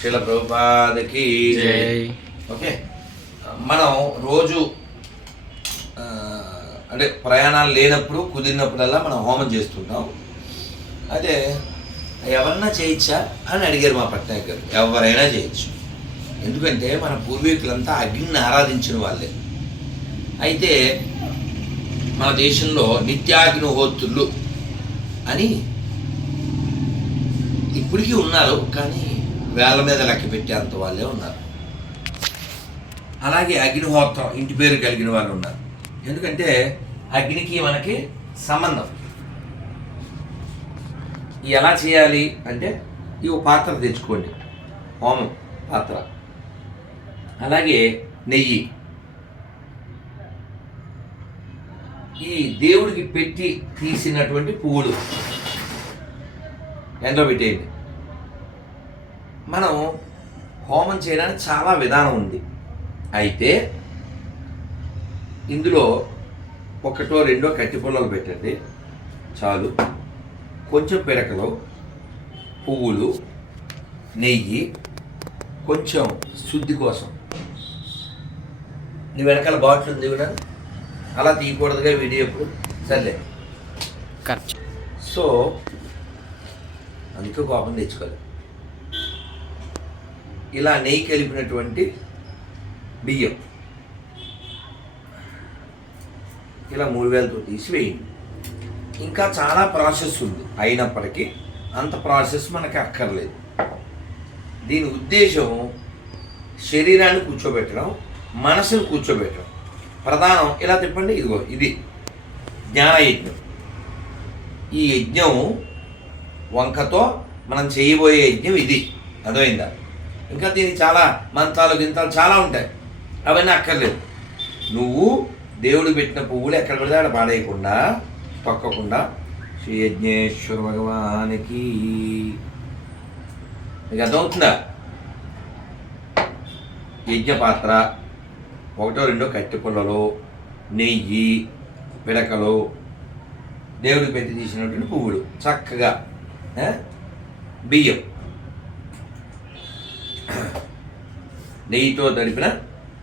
శిల ప్రభుపాదకి ఓకే. మనం రోజు అంటే ప్రయాణాలు లేనప్పుడు కుదిరినప్పుడల్లా మనం హోమం చేస్తుంటాం. అదే ఎవరన్నా చేయొచ్చా అని అడిగారు మా పట్నాయక్ గారు ఎవరైనా చేయొచ్చు. ఎందుకంటే మన పూర్వీకులంతా అగ్నిని ఆరాధించిన వాళ్ళే. అయితే మన దేశంలో నిత్యాగ్నిహోత్రులు అని ఇప్పటికీ ఉన్నారు కానీ వేల మీద లెక్క పెట్టేంత వాళ్ళే ఉన్నారు. అలాగే అగ్నిహోత్రం ఇంటి పేరు కలిగిన వాళ్ళు ఉన్నారు. ఎందుకంటే అగ్నికి మనకి సంబంధం. ఎలా చేయాలి అంటే ఈ పాత్ర తెచ్చుకోండి. హోమం పాత్ర. అలాగే నెయ్యి. ఈ దేవుడికి పెట్టి తీసినటువంటి పువ్వులు. ఎండలో పెట్టేయండి మనం హోమం చేయడానికి చాలా విధానం ఉంది. అయితే ఇందులో ఒకటో రెండో కట్టి పుల్లలు పెట్టండి. చాలు. కొంచెం పిడకలు పువ్వులు నెయ్యి కొంచెం శుద్ధి కోసం. నీ వెనకాల బాటిల్ ఉంది కూడా అలా తీయకూడదుగా వీడియో ఎప్పుడు? సర్లే. సో అందుకే కోపం తెచ్చుకోలేదు. ఇలా నెయ్యి కలిపినటువంటి బియ్యం. ఇలా మూడు వేలతో తీసివేయండి ఇంకా చాలా ప్రాసెస్ ఉంది. అయినప్పటికీ అంత ప్రాసెస్ మనకి అక్కర్లేదు. దీని ఉద్దేశం శరీరాన్ని కూర్చోబెట్టడం మనసును కూర్చోబెట్టడం. ప్రధానం ఇలా తిప్పండి ఇదిగో ఇది. జ్ఞానయజ్ఞం. ఈ యజ్ఞం వంకతో మనం చేయబోయే యజ్ఞం ఇది. అర్థమైందా? ఇంకా దీనికి చాలా మంత్రాలు గింతాలు చాలా ఉంటాయి. అవన్నీ అక్కర్లేదు. నువ్వు దేవుడు పెట్టిన పువ్వులు ఎక్కడ పడితే అక్కడ పాడేయకుండా తొక్కకుండా శ్రీ యజ్ఞేశ్వర భగవానికి. నీకు అర్థమవుతుందా? యజ్ఞ పాత్ర ఒకటో రెండో కట్టె పుల్లలు నెయ్యి పిడకలు దేవుడికి పెట్టి తీసినటువంటి పువ్వులు. చక్కగా బియ్యం నెయ్యితో తడిపిన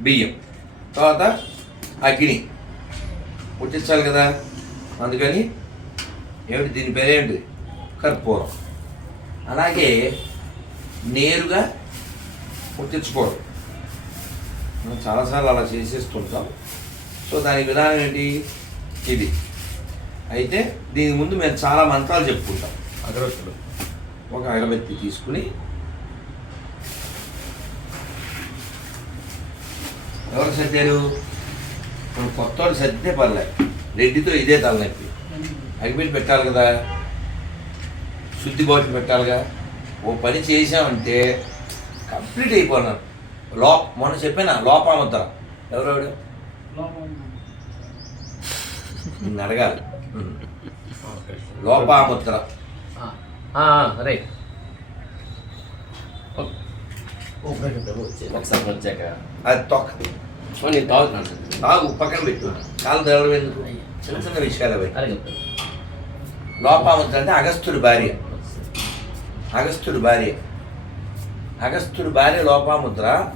బియ్యం తర్వాత అగ్ని పుట్టించాలి కదా అందుకని ఏమిటి దీని పేరేంటి కర్పూరం అలాగే నేరుగా పుట్టించుకోవడం మనం చాలాసార్లు అలా చేసేస్తుంటాం సో దాని విధానం ఏంటి ఇది అయితే దీని ముందు మేము చాలా మంత్రాలు చెప్పుకుంటాం అగరత్తులు ఒక అగరబత్తి తీసుకుని ఎవరు సర్దారు? మనం కొత్త వాళ్ళు సర్దితే పర్లే రెడ్డితో ఇదే తలనొప్పి. అగిపెట్టి పెట్టాలి కదా? శుద్ధి బాటిల్ పెట్టాలిగా? ఓ పని చేసామంటే కంప్లీట్ అయిపోయినారు లో మొన్న చెప్పానా లోపాముద్ర ఎవరెవడు అడగాలి. ఉం. లోపాముద్ర రైట్ ఒకసారి వచ్చాక. అది తొక్క నేను తాగుతున్నాను తాగు పక్కన పెట్టు. కాలు తెరవడం ఎందుకు? చిన్న చిన్న విషయాలు అవి లోపాముద్ర అంటే అగస్త్యుడి భార్య. అగస్త్యుడి భార్య. అగస్త్యుడి భార్య లోపాముద్ర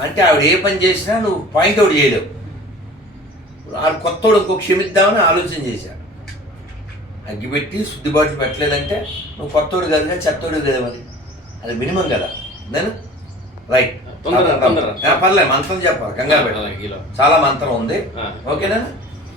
అంటే ఆవిడ ఏ పని చేసినా నువ్వు పాయింట్ అవుట్ చేయలేవు. ఆడు కొత్తోడు ఇంకో క్షమిద్దామని ఆలోచన చేశాడు అగ్గిపెట్టి శుద్ధిబాటు పెట్టలేదంటే నువ్వు కొత్తోడు కదగా చెత్తోడు కదా మరి అది మినిమం కదా. నేను రైట్. పర్లేదు మంత్రం చెప్పాలి. కంగారు పెట్టాలి చాలా మంత్రం ఉంది. ఓకేనా?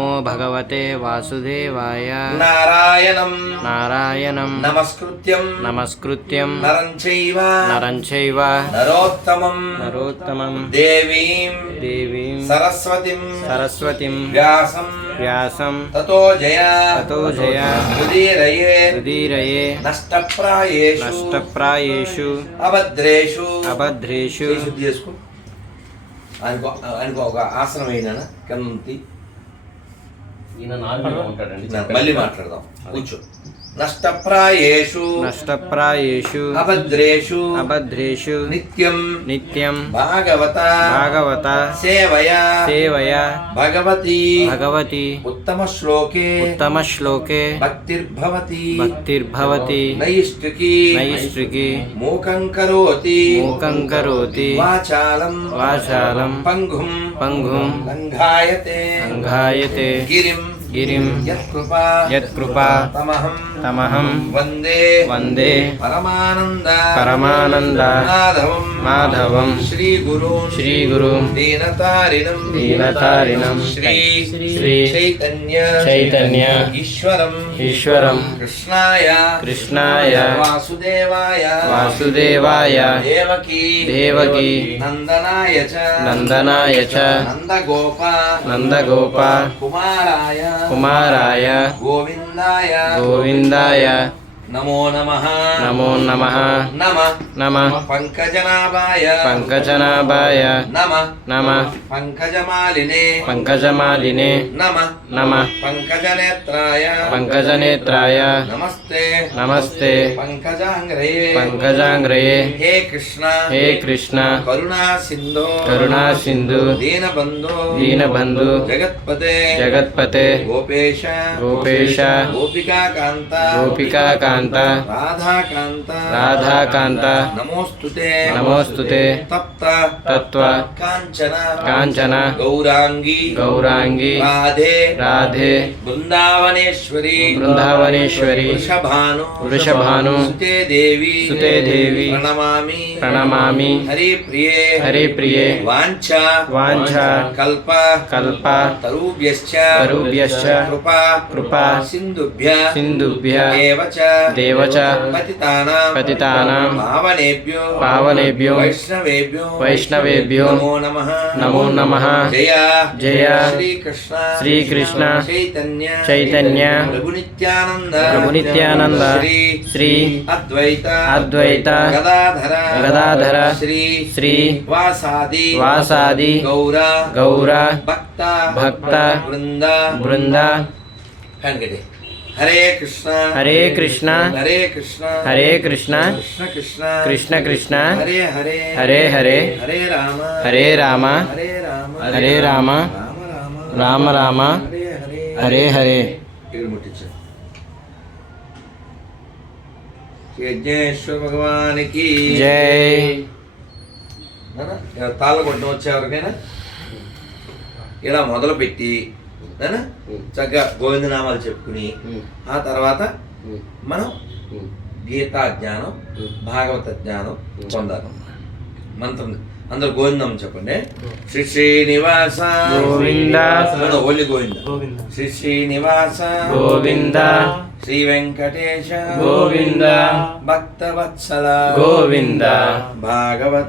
నమో భగవతే వాసుదేవాయ నారాయణం నారాయణం నమస్కృత్యం నమస్కృత్యం నరం చైవ నరం చైవ నరోత్తమం నరోత్తమం దేవీం దేవీం సరస్వతిం సరస్వతిం వ్యాసం వ్యాసం తతో జయ తతో జయ ఉదీరయే ఉదీరయే నష్టప్రాయేషు నష్టప్రాయేషు అభద్రేషు అభద్రేషు శుద్ధి చేసుకో ఆయనకు ఆయనకు ఒక ఆసనం అయినా కింద ఈయన నాలుగు ఉంటాడండి మళ్ళీ మాట్లాడదాం. కూర్చో. నష్టప్రాయేషు నష్టప్రాయేషు అభద్రేషు అభద్రేషు నిత్యం నిత్యం భాగవత భాగవత సేవయా సేవయా భగవతి భగవతి ఉత్తమ శ్లోకే ఉత్తమశ్లోకే భక్తిర్భవతి భక్తిర్భవతి నైష్టికి నైష్ట్రికి మూకం కరోతి మూకం కరోతి వాచాలం వాచాలం పంగుం పంగుం లంఘాయతే అంఘాయతే గిరిం గిరిం యత్కృపా తమహం వందే వందే పరమానంద పరమానంద మాధవం మాధవం శ్రీ గురు శ్రీ గురు దీనతారిణం దీనతారిణం శ్రీ శ్రీ చైతన్య చైతన్య ఈశ్వరం ఈశ్వరం. కృష్ణాయ. కృష్ణాయ. వాసుదేవాయ. వాసుదేవాయ. దేవకీ. దేవకీ. నందనాయ చ. నందనాయ చ. నందగోప. నందగోప. కుమారాయ. కుమారాయ. గోవిందాయ. గోవిందాయ. నమో నమ నమో నమః నమ నమ పంకజనాభాయ పంకజనాభాయ నమ నమ పంకజమాలినే పంకజమాలినే నమ నమ పంకజనేత్రాయ పంకజనేత్రాయ నమస్తే నమస్తే పంకజాంగ్రయే పంకజాంగ్రయే హే కృష్ణ హే కృష్ణ కరుణా సింధో కరుణా సింధు దీనబంధు దీనబంధు జగత్పతే జగత్పతే గోపేశ గోపేశ గోపికాకాంత గోపికాకాంత ರಾಧಾಕಾಂತ ರಾಧಾಕಾಂತ ರಾಧಾಕಾಂತ ನಮೋಸ್ತುತೆ ನಮೋಸ್ತುತೆ ತಪ್ತ ತತ್ವ ಕಾಂಚನ ಕಾಂಚನ ಗೌರಾಂಗಿ ಗೌರಾಂಗಿ ರಾಧೆ ರಾಧೆ ಬೃಂದಾವನೇಶ್ವರಿ ಬೃಂದಾವನೇಶ್ವರಿ ವೃಷಭಾನು ವೃಷಭಾನು ಸುತೆ ದೇವಿ ಸುತೆ ದೇವಿ ಪ್ರಣಮಾಮಿ ಪ್ರಣಮಾಮಿ ಹರಿ ಪ್ರಿಯೇ ಹರಿ ಪ್ರಿಯೇ ವಾಂಛಾ ವಾಂಛಾ ಕಲ್ಪ ಕಲ್ಪ ತರುಭ್ಯಶ್ಚ ತರುಭ್ಯಶ್ಚ कृपा कृपा सिन्धुभ्य सिन्धुभ्य एव च చ పతితానాం పావనేభ్యో పావనేభ్యో వైష్ణవేభ్యో వైష్ణవేభ్యో నమో నమః నమో నమః జయ జయ శ్రీకృష్ణ శ్రీకృష్ణ చైతన్య చైతన్య ప్రభు నిత్యానంద ప్రభు నిత్యానంద శ్రీ శ్రీ అద్వైత అద్వైత గదాధర గదాధర శ్రీ శ్రీ వాసాది వాసాది గౌర గౌర భక్త భక్త బృంద బృంద కనకటి హరే కృష్ణ. హరే కృష్ణ. హరే కృష్ణ. హరే కృష్ణ. కృష్ణ కృష్ణ. కృష్ణ కృష్ణ. హరే హరే. హరే హరే. హరే రామ. హరే రామ. హరే రామ. హరే రామ. రామ రామ. హరే హరే. ఇక్కడ యజ్ఞేశ్వర భగవానికి. జై. తాళ్ళ కొట్టడం వచ్చే ఎవరికైనా ఇలా మొదలుపెట్టి చక్కగా గోవిందనామాలు చెప్పుకుని ఆ తర్వాత మనం గీతా జ్ఞానం భాగవత జ్ఞానం పొందాలి మంత్రం అందరు గోవిందం చెప్పండి. శ్రీ శ్రీనివాస. గోవింద. ఓన్లీ గోవింద. శ్రీ శ్రీనివాస. గోవింద. శ్రీ వెంకటేశ. గోవింద. భక్తవత్సల. గోవింద. భాగవత.